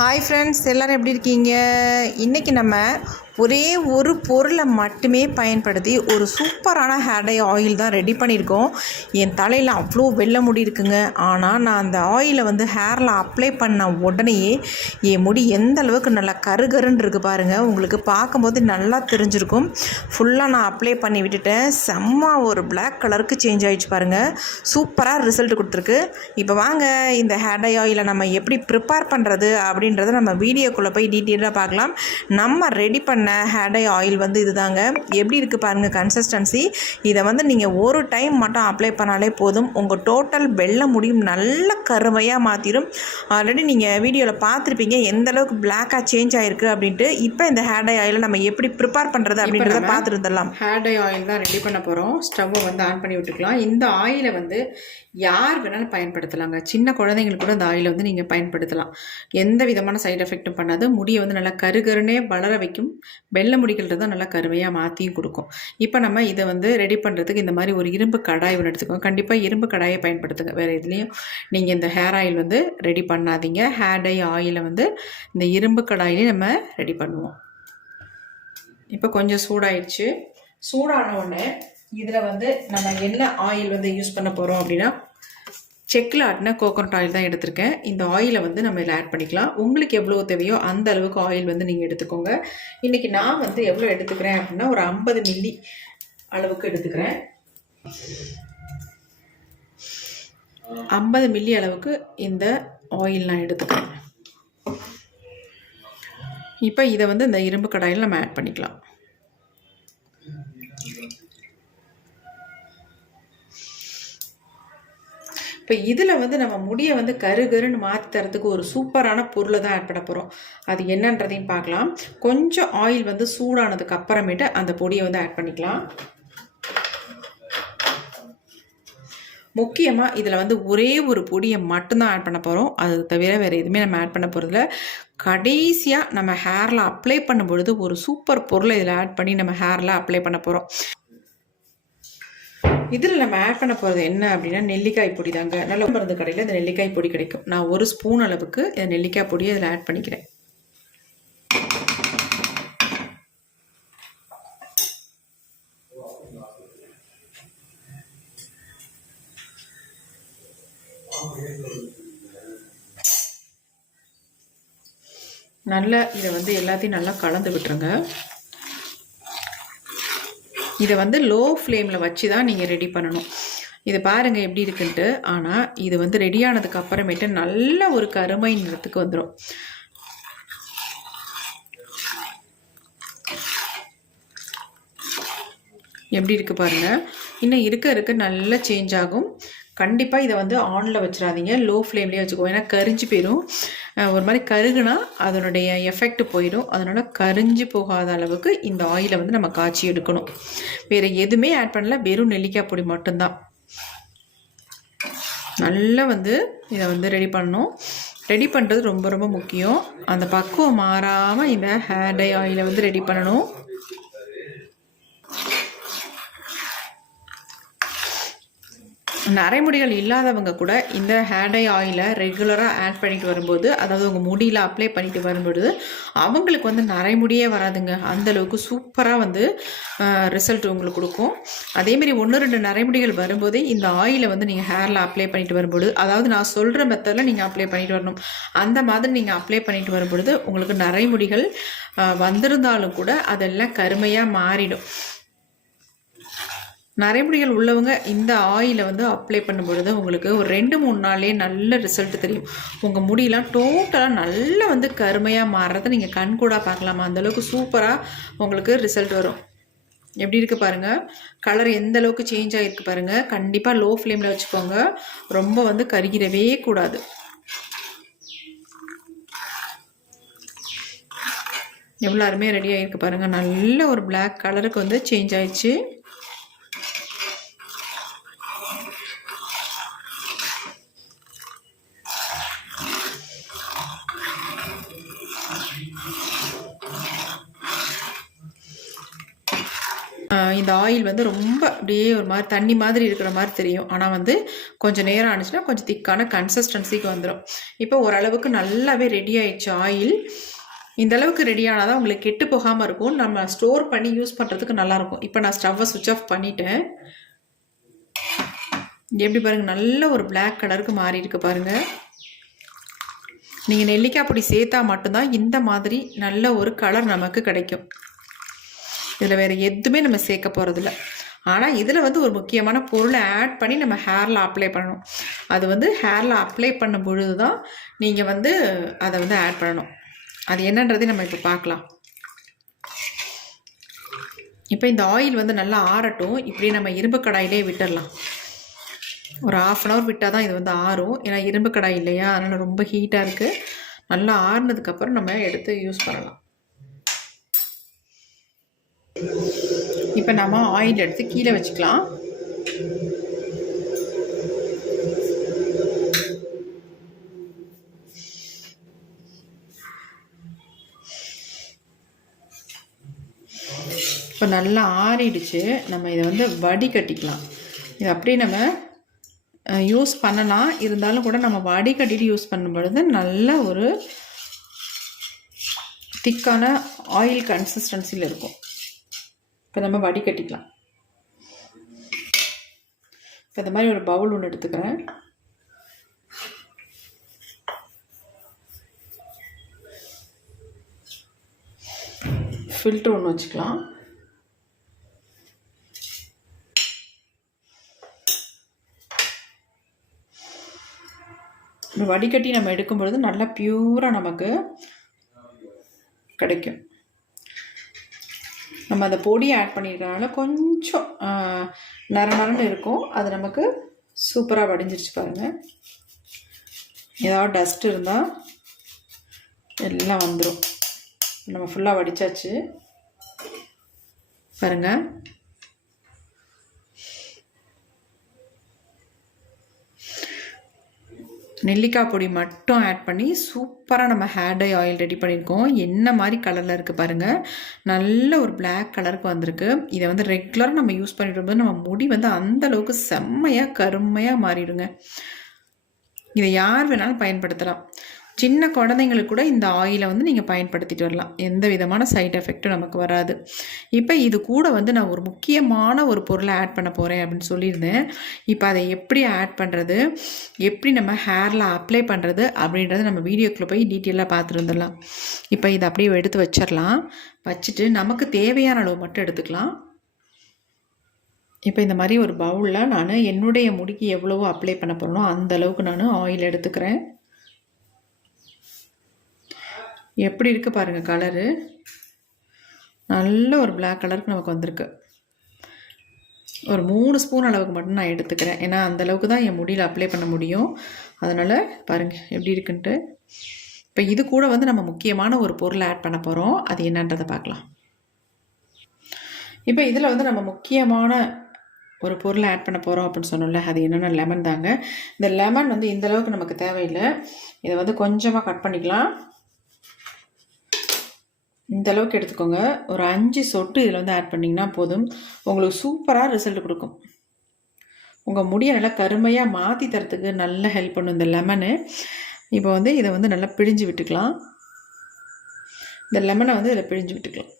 Hi friends, எல்லோரும் எப்படி இருக்கீங்க? இன்றைக்கி நம்ம ஒரே ஒரு பொருளை மட்டுமே பயன்படுத்தி ஒரு சூப்பரான ஹேர் டை ஆயில் தான் ரெடி பண்ணியிருக்கோம். என் தலையில் அவ்வளோ வெள்ளை முடி இருக்குங்க. ஆனால் நான் அந்த ஆயிலை ஹேரில் அப்ளை பண்ண உடனேயே என் முடி எந்த அளவுக்கு நல்லா கருகருன்னு இருக்குது பாருங்கள். உங்களுக்கு பார்க்கும்போது நல்லா தெரிஞ்சிருக்கும். ஃபுல்லாக நான் அப்ளை பண்ணி விட்டுட்டேன். செம்ம ஒரு பிளாக் கலருக்கு சேஞ்ச் ஆகிடுச்சு பாருங்கள். சூப்பராக ரிசல்ட் கொடுத்துருக்கு. இப்போ வாங்க இந்த ஹேர் டை ஆயிலை நம்ம எப்படி ப்ரிப்பேர் பண்ணுறது அப்படின்றத நம்ம வீடியோக்குள்ளே போய் டீட்டெயிலாக பார்க்கலாம். நம்ம ரெடி பண்ண ஹேர் டை ஆயில் இதுதாங்க. எப்படி இருக்குது பாருங்கள் கன்சிஸ்டன்சி. இதை நீங்கள் ஒரு டைம் மட்டும் அப்ளை பண்ணாலே போதும். உங்கள் டோட்டல் வெள்ளை முடியும் நல்ல கருமையாக மாற்றிடும். ஆல்ரெடி நீங்கள் வீடியோவில் பார்த்துருப்பீங்க எந்த அளவுக்கு பிளாக்காக சேஞ்ச் ஆகிருக்கு அப்படின்ட்டு. இப்போ இந்த ஹேர் டை ஆயிலை நம்ம எப்படி ப்ரிப்பேர் பண்ணுறது அப்படின்றத பார்த்துருந்துடலாம். ஹேர் டை ஆயில் தான் ரெடி பண்ண போகிறோம். ஸ்டவ்வை ஆன் பண்ணி விட்டுக்கலாம். இந்த ஆயிலை யார் வேணாலும் பயன்படுத்தலாங்க. சின்ன குழந்தைங்களுக்கு கூட இந்த ஆயிலை நீங்கள் பயன்படுத்தலாம். எந்த விதமான சைடு எஃபெக்ட்டும் பண்ணாது. முடியை நல்லா கருகருனே வளர வைக்கும். வெள்ளை முடிகள் தான் நல்லா கருமையாக மாற்றியும் கொடுக்கும். இப்போ நம்ம இதை ரெடி பண்ணுறதுக்கு இந்த மாதிரி ஒரு இரும்பு கடாய் ஒன்று எடுத்துக்கோங்க. கண்டிப்பாக இரும்பு கடாயை பயன்படுத்துங்க. வேறு எதுலேயும் நீங்கள் இந்த ஹேர் ஆயில் ரெடி பண்ணாதீங்க. ஹேர் டை ஆயிலை இந்த இரும்பு கடாயிலே நம்ம ரெடி பண்ணுவோம். இப்போ கொஞ்சம் சூடாயிடுச்சு. சூடான உடனே இதில் நம்ம என்ன ஆயில் யூஸ் பண்ண போகிறோம் அப்படின்னா, செக்கில் ஆட்டின கோகோனட் ஆயில் தான் எடுத்திருக்கேன். இந்த ஆயிலை நம்ம இதில் ஆட் பண்ணிக்கலாம். உங்களுக்கு எவ்வளோ தேவையோ அந்த அளவுக்கு ஆயில் நீங்கள் எடுத்துக்கோங்க. இன்றைக்கி நான் எவ்வளோ எடுத்துக்கிறேன் அப்படின்னா, ஒரு 50 மில்லி அளவுக்கு எடுத்துக்கிறேன். 50 மில்லி அளவுக்கு இந்த ஆயில் நான் எடுத்துக்கிறேன். இப்போ இதை இந்த இரும்பு கடாயில் நம்ம ஆட் பண்ணிக்கலாம். இப்போ இதில் நம்ம முடியை கருகருன்னு மாற்றி தரத்துக்கு ஒரு சூப்பரான பொருளை தான் ஆட் பண்ண போகிறோம். அது என்னன்றதையும் பார்க்கலாம். கொஞ்சம் ஆயில் சூடானதுக்கு அப்புறமேட்டு அந்த பொடியை ஆட் பண்ணிக்கலாம். முக்கியமாக இதில் ஒரே ஒரு பொடியை மட்டும்தான் ஆட் பண்ண போகிறோம். அது தவிர வேறு எதுவுமே நம்ம ஆட் பண்ண போகிறதில்ல. கடைசியாக நம்ம ஹேரில் அப்ளை பண்ணும் பொழுது ஒரு சூப்பர் பொருளை இதில் ஆட் பண்ணி நம்ம ஹேரில் அப்ளை பண்ண போகிறோம். இதில் நம்ம ஆட் பண்ண போகிறது என்ன அப்படின்னா, நெல்லிக்காய் பொடி தாங்க. நல்ல மருந்து கடையில் இந்த நெல்லிக்காய் பொடி கிடைக்கும். நான் ஒரு ஸ்பூன் அளவுக்கு இந்த நெல்லிக்காய் பொடியை இதில் ஆட் பண்ணிக்கிறேன். நல்லா இதை எல்லாத்தையும் நல்லா கலந்து விட்டுருங்க. இதை லோ ஃப்ளேமில் வச்சு தான் நீங்கள் ரெடி பண்ணணும். இதை பாருங்கள் எப்படி இருக்குன்ட்டு. ஆனால் இது ரெடியானதுக்கு அப்புறமேட்டு நல்ல ஒரு கருமை நிறத்துக்கு வந்துடும். எப்படி இருக்குது பாருங்கள். இன்னும் இருக்க நல்லா சேஞ்ச் ஆகும். கண்டிப்பாக இதை ஆனில் வச்சிடாதீங்க, லோ ஃப்ளேம்லேயே வச்சுக்கோங்க. ஏன்னா கரிஞ்சு போயிடும். ஒரு மாதிரி கருகுனா அதனுடைய எஃபெக்ட் போயிடும். அதனால் கரிஞ்சு போகாத அளவுக்கு இந்த ஆயிலை நம்ம காய்ச்சி எடுக்கணும். வேறு எதுவுமே ஆட் பண்ணல, வெறும் நெல்லிக்காய் பொடி மட்டும்தான். நல்லா இதை ரெடி பண்ணணும். ரெடி பண்ணுறது ரொம்ப ரொம்ப முக்கியம். அந்த பக்குவம் மாறாமல் இந்த ஹேர் டை ஆயிலை ரெடி பண்ணணும். நரைமுடிகள் இல்லாதவங்க கூட இந்த ஹேர் டை ஆயிலை ரெகுலராக ஆட் பண்ணிட்டு வரும்போது, அதாவது உங்கள் முடியில் அப்ளை பண்ணிட்டு வரும்பொழுது அவங்களுக்கு நரைமுடியே வராதுங்க. அந்தளவுக்கு சூப்பராக ரிசல்ட் உங்களுக்கு கொடுக்கும். அதேமாரி 1-2 நரைமுடிகள் வரும்போதே இந்த ஆயிலை நீங்கள் ஹேரில் அப்ளை பண்ணிட்டு வரும்போது, அதாவது நான் சொல்கிற மெத்தடில் நீங்கள் அப்ளை பண்ணிட்டு வரணும். அந்த மாதிரி நீங்கள் அப்ளை பண்ணிட்டு வரும்பொழுது உங்களுக்கு நரைமுடிகள் வந்திருந்தாலும் கூட அதெல்லாம் கருமையாக மாறிடும். நரைமுடிகள் உள்ளவங்க இந்த ஆயிலை அப்ளை பண்ணும்பொழுது உங்களுக்கு ஒரு 2-3 நாள்லேயே நல்ல ரிசல்ட் தெரியும். உங்கள் முடியெலாம் டோட்டலாக நல்லா கருமையாக மாறுறதை நீங்கள் கண்கூடாக பார்க்கலாமா. அந்தளவுக்கு சூப்பராக உங்களுக்கு ரிசல்ட் வரும். எப்படி இருக்குது பாருங்கள். கலர் எந்த அளவுக்கு சேஞ்ச் ஆகிருக்கு பாருங்கள். கண்டிப்பாக லோ ஃப்ளேமில் வச்சுக்கோங்க. ரொம்ப கருகிடவே கூடாது. எவ்வளோருமே ரெடி ஆகிருக்கு பாருங்கள். நல்ல ஒரு பிளாக் கலருக்கு சேஞ்ச் ஆயிடுச்சு. இந்த இந்த ஆயில் வந்து ரொம்ப அப்படியே ஒரு மாதிரி தண்ணி மாதிரி இருக்கிற மாதிரி தெரியும். ஆனால் வந்து கொஞ்சம் நேரம் ஆனிச்சுன்னா கொஞ்சம் திக்கான கன்சிஸ்டன்சிக்கு வந்துடும். இப்போ ஓரளவுக்கு நல்லாவே ரெடி ஆயிடுச்சு ஆயில். இந்த அளவுக்கு ரெடி ஆனால் தான் உங்களுக்கு கெட்டு போகாமல் இருக்கும். நம்ம ஸ்டோர் பண்ணி யூஸ் பண்ணுறதுக்கு நல்லாயிருக்கும். இப்போ நான் ஸ்டவ்வை சுவிட்ச் ஆஃப் பண்ணிட்டேன். எப்படி பாருங்கள், நல்ல ஒரு பிளாக் கலருக்கு மாறி இருக்கு பாருங்கள். நீங்கள் நெல்லிக்காய் பொடி சேர்த்தா மட்டும்தான் இந்த மாதிரி நல்ல ஒரு கலர் நமக்கு கிடைக்கும். இதில் வேறு எதுவுமே நம்ம சேர்க்க போகிறதில்ல. ஆனால் இதில் வந்து ஒரு முக்கியமான பொருளை ஆட் பண்ணி நம்ம ஹேரில் அப்ளை பண்ணணும். அது வந்து ஹேரில் அப்ளை பண்ணும் பொழுது தான் நீங்கள் வந்து அதை வந்து ஆட் பண்ணணும். அது என்னன்றதை நம்ம இப்போ பார்க்கலாம். இப்போ இந்த ஆயில் வந்து நல்லா ஆறட்டும். இப்படி நம்ம இரும்பு கடாயிலே விட்டுடலாம். ஒரு 1/2 அன் ஹவர் விட்டால் தான் இது வந்து ஆறும். ஏன்னா இரும்பு கடாய் இல்லையா, அதனால் ரொம்ப ஹீட்டாக இருக்குது. நல்லா ஆறுனதுக்கப்புறம் நம்ம எடுத்து யூஸ் பண்ணலாம். இப்போ நம்ம ஆயில் எடுத்து கீழே வச்சுக்கலாம். இப்போ நல்லா ஆறிடுச்சு. நம்ம இதை வந்து வடிகட்டிக்கலாம். இது அப்படியே நம்ம யூஸ் பண்ணலாம். இருந்தாலும் கூட நம்ம வடிகட்டிட்டு யூஸ் பண்ணும் பொழுது நல்ல ஒரு திக்கான ஆயில் கன்சிஸ்டன்சியில் இருக்கும். இப்போ நம்ம வடிகட்டிக்கலாம். இப்போ இந்த மாதிரி ஒரு பவுல் ஒன்று எடுத்துக்கிறேன். ஃபில்டர் ஒன்று வச்சுக்கலாம். வடிகட்டி நம்ம எடுக்கும் பொழுது நல்லா பியூராக நமக்கு கிடைக்கும். நம்ம அந்த பொடியை ஆட் பண்ணியிருக்கனால கொஞ்சம் நரநரன்னு இருக்கும். அது நமக்கு சூப்பராக வடிஞ்சிருச்சு பாருங்கள். ஏதாவது டஸ்ட் இருந்தால் எல்லாம் வந்துடும். நம்ம ஃபுல்லாக வடித்தாச்சு பாருங்கள். நெல்லிக்காய் பொடி மட்டும் ஆட் பண்ணி சூப்பராக நம்ம ஹேர் டை ஆயில் ரெடி பண்ணியிருக்கோம். என்ன மாதிரி கலரில் இருக்குது பாருங்கள். நல்ல ஒரு பிளாக் கலருக்கு வந்திருக்கு. இதை வந்து ரெகுலராக நம்ம யூஸ் பண்ணிட்டு வரும்போது நம்ம முடி வந்து அந்தளவுக்கு செம்மையாக கருமையாக மாறிடுங்க. இதை யார் வேணாலும் பயன்படுத்தலாம். சின்ன குழந்தைங்களுக்கு கூட இந்த ஆயிலை வந்து நீங்கள் பயன்படுத்திட்டு வரலாம். எந்த விதமான சைட் எஃபெக்ட்டும் நமக்கு வராது. இப்போ இது கூட வந்து நான் ஒரு முக்கியமான ஒரு பொருளை ஆட் பண்ண போகிறேன் அப்படின்னு சொல்லியிருந்தேன். இப்போ அதை எப்படி ஆட் பண்ணுறது, எப்படி நம்ம ஹேரில் அப்ளை பண்ணுறது அப்படின்றத நம்ம வீடியோக்குள்ளே போய் டீட்டெயிலாக பார்த்துருந்துடலாம். இப்போ இதை அப்படியே எடுத்து வச்சிடலாம். வச்சுட்டு நமக்கு தேவையான அளவு மட்டும் எடுத்துக்கலாம். இப்போ இந்த மாதிரி ஒரு பவுலில் நான் என்னுடைய முடிக்கு எவ்வளவோ அப்ளை பண்ண போகிறனோ அந்த அளவுக்கு நான் ஆயில் எடுத்துக்கிறேன். எப்படி இருக்குது பாருங்கள் கலரு. நல்ல ஒரு பிளாக் கலருக்கு நமக்கு வந்திருக்கு. ஒரு 3 ஸ்பூன் அளவுக்கு மட்டும் நான் எடுத்துக்கிறேன். ஏன்னா அந்தளவுக்கு தான் என் முடியில் அப்ளை பண்ண முடியும். அதனால் பாருங்கள் எப்படி இருக்குன்ட்டு. இப்போ இது கூட வந்து நம்ம முக்கியமான ஒரு பொருளை ஆட் பண்ண போகிறோம். அது என்னன்றதை பார்க்கலாம். இப்போ இதில் வந்து நம்ம முக்கியமான ஒரு பொருளை ஆட் பண்ண போகிறோம் அப்படின்னு சொன்னோம்ல, அது என்னென்னா லெமன் தாங்க. இந்த லெமன் வந்து இந்தளவுக்கு நமக்கு தேவையில்லை. இதை வந்து கொஞ்சமாக கட் பண்ணிக்கலாம். இந்த அளவுக்கு எடுத்துக்கோங்க. ஒரு 5 சொட்டு இதில் வந்து ஆட் பண்ணிங்கன்னா போதும். உங்களுக்கு சூப்பராக ரிசல்ட் கொடுக்கும். உங்கள் முடியை நல்லா கருமையாக மாற்றி தரத்துக்கு நல்ல ஹெல்ப் பண்ணும் இந்த லெமனு. இப்போ வந்து இதை வந்து நல்லா பிழிஞ்சு விட்டுக்கலாம். இந்த லெமனை வந்து இதில் பிழிஞ்சு விட்டுக்கலாம்.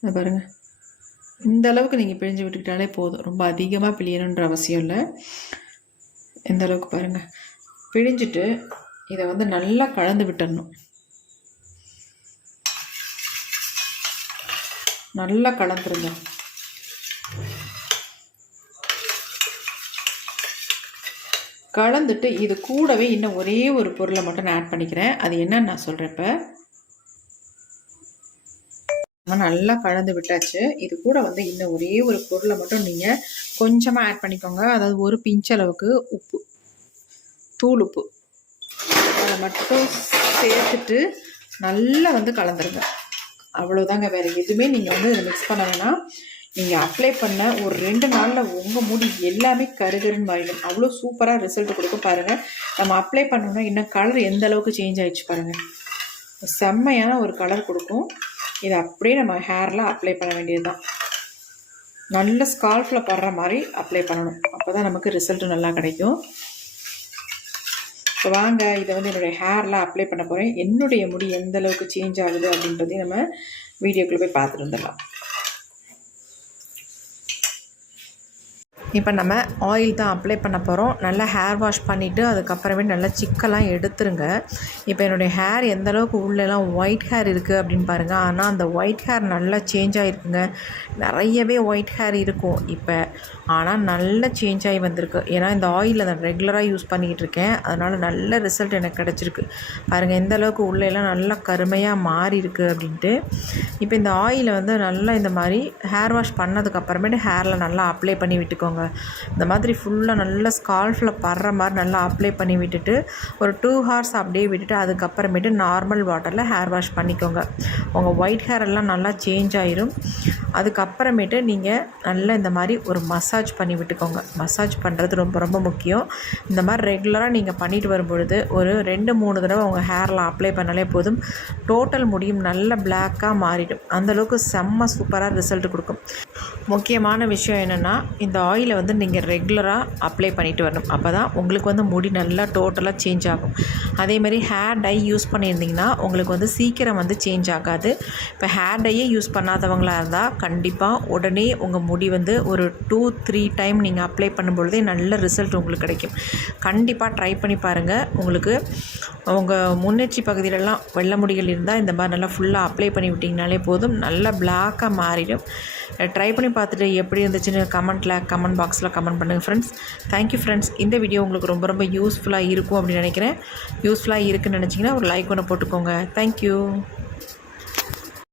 அதை பாருங்கள். இந்த அளவுக்கு நீங்கள் பிழிஞ்சு விட்டுக்கிட்டாலே போதும். ரொம்ப அதிகமாக பிழியணுன்ற அவசியம் இல்லை. இந்த அளவுக்கு பாருங்கள். பிழிஞ்சிட்டு இதை வந்து நல்லா கலந்து விட்டுடணும். நல்லா கலந்துருங்க. கலந்துட்டு இது கூடவே இன்னும் ஒரே ஒரு பொருளை மட்டும் நான் ஆட் பண்ணிக்கிறேன். அது என்னன்னு நான் சொல்கிறேன். இப்போ நல்லா கலந்து விட்டாச்சு. இது கூட வந்து இன்னும் ஒரே ஒரு பொருளை மட்டும் நீங்கள் கொஞ்சமாக ஆட் பண்ணிக்கோங்க. அதாவது ஒரு பிஞ்ச் அளவுக்கு உப்பு, தூள் உப்பு, அதை மட்டும் சேர்த்துட்டு நல்லா வந்து கலந்துருங்க. அவ்வளோதாங்க. வேறு எதுவுமே நீங்கள் வந்து இதை மிக்ஸ் பண்ண வேணாம். நீங்கள் அப்ளை பண்ண ஒரு 2 நாளில் உங்கள் முடி எல்லாமே கருகருன்னு மாறிடும். அவ்வளோ சூப்பராக ரிசல்ட் கொடுக்க பாருங்கள். நம்ம அப்ளை பண்ணோன்னா இன்னும் கலர் எந்த அளவுக்கு சேஞ்ச் ஆகிடுச்சு பாருங்கள். செம்மையான ஒரு கலர் கொடுக்கும். இதை அப்படியே நம்ம ஹேரில் அப்ளை பண்ண வேண்டியது தான். நல்ல ஸ்கால்ஃபில் படுற மாதிரி அப்ளை பண்ணணும். அப்போ தான் நமக்கு ரிசல்ட்டு நல்லா கிடைக்கும். இப்போ வாங்க இதை வந்து என்னுடைய ஹேரில் அப்ளை பண்ண போகிறேன். என்னுடைய முடி எந்த அளவுக்கு சேஞ்ச் ஆகுது அப்படின்றதையும் நம்ம வீடியோக்குள்ளே போய் பார்த்துட்டு வந்துடலாம். இப்போ நம்ம ஆயில் தான் அப்ளை பண்ண போகிறோம். நல்லா ஹேர் வாஷ் பண்ணிவிட்டு அதுக்கப்புறமே நல்லா சிக்கெல்லாம் எடுத்துருங்க. இப்போ என்னுடைய ஹேர் எந்த அளவுக்கு உள்ளெல்லாம் ஒயிட் ஹேர் இருக்குது அப்படின்னு பாருங்கள். ஆனால் அந்த ஒயிட் ஹேர் நல்லா சேஞ்ச் ஆகிருக்குங்க. நிறையவே ஒயிட் ஹேர் இருக்கும் இப்போ, ஆனால் நல்ல சேஞ்ச் ஆகி வந்திருக்கு. ஏன்னா இந்த ஆயிலை நான் ரெகுலராக யூஸ் பண்ணிக்கிட்டு இருக்கேன். அதனால் நல்ல ரிசல்ட் எனக்கு கிடச்சிருக்கு. பாருங்கள் எந்த அளவுக்கு உள்ளெல்லாம் நல்லா கருமையாக மாறி இருக்குது அப்படின்ட்டு. இப்போ இந்த ஆயிலை வந்து நல்லா இந்த மாதிரி ஹேர் வாஷ் பண்ணதுக்கப்புறமேட்டு ஹேரில் நல்லா அப்ளை பண்ணி விட்டுக்கோங்க. இந்த மாதிரி ஃபுல்லாக நல்லா ஸ்கால்ஃபில் படுற மாதிரி நல்லா அப்ளை பண்ணி விட்டுட்டு ஒரு 2 ஹார்ஸ் அப்படியே விட்டுட்டு அதுக்கப்புறமேட்டு நார்மல் வாட்டரில் ஹேர் வாஷ் பண்ணிக்கோங்க. உங்கள் ஒயிட் ஹேர் எல்லாம் நல்லா சேஞ்ச் ஆயிரும். அதுக்கப்புறமேட்டு நீங்கள் நல்லா இந்த மாதிரி ஒரு மசாஜ் பண்ணி விட்டுக்கோங்க. மசாஜ் பண்ணுறது ரொம்ப ரொம்ப முக்கியம். இந்த மாதிரி ரெகுலராக நீங்கள் பண்ணிட்டு வரும்பொழுது ஒரு 2-3 தடவை உங்கள் ஹேரில் அப்ளை பண்ணாலே போதும். டோட்டல் முடியும் நல்ல பிளாக்காக மாறிடும். அந்தளவுக்கு செம்ம சூப்பராக ரிசல்ட் கொடுக்கும். முக்கியமான விஷயம் என்னென்னா, இந்த ஆயிலை வந்து நீங்கள் ரெகுலராக அப்ளை பண்ணிட்டு வரணும். அப்போ தான் உங்களுக்கு வந்து முடி நல்லா டோட்டலாக சேஞ்ச் ஆகும். அதேமாதிரி ஹேர் டை யூஸ் பண்ணியிருந்திங்கன்னா உங்களுக்கு வந்து சீக்கிரம் வந்து சேஞ்ச் ஆகாது. இப்போ ஹேர் டையே யூஸ் பண்ணாதவங்களாக இருந்தால் கண்டிப்பாக உடனே உங்கள் முடி வந்து ஒரு 2-3 டைம் நீங்கள் அப்ளை பண்ணும்பொழுதே நல்ல ரிசல்ட் உங்களுக்கு கிடைக்கும். கண்டிப்பாக ட்ரை பண்ணி பாருங்கள். உங்களுக்கு உங்கள் முன்னெச்சி பகுதியிலலாம் வெள்ளை முடிகள் இருந்தால் இந்த மாதிரி நல்லா ஃபுல்லாக அப்ளை பண்ணி விட்டிங்கனாலே போதும், நல்லா பிளாக்காக மாறிடும். ட்ரை பண்ணி பார்த்துட்டு எப்படி இருந்துச்சுன்னு கமெண்ட் பாக்ஸில் கமெண்ட் பண்ணுங்கள் ஃப்ரெண்ட்ஸ். Thank you friends. இந்த வீடியோ உங்களுக்கு ரொம்ப ரொம்ப யூஸ்ஃபுல்லாக இருக்கும் அப்படின்னு நினைக்கிறேன். யூஸ்ஃபுல்லாக இருக்குதுன்னு நினச்சிங்கன்னா ஒரு லைக் ஒன்று போட்டுக்கோங்க. தேங்க்யூ.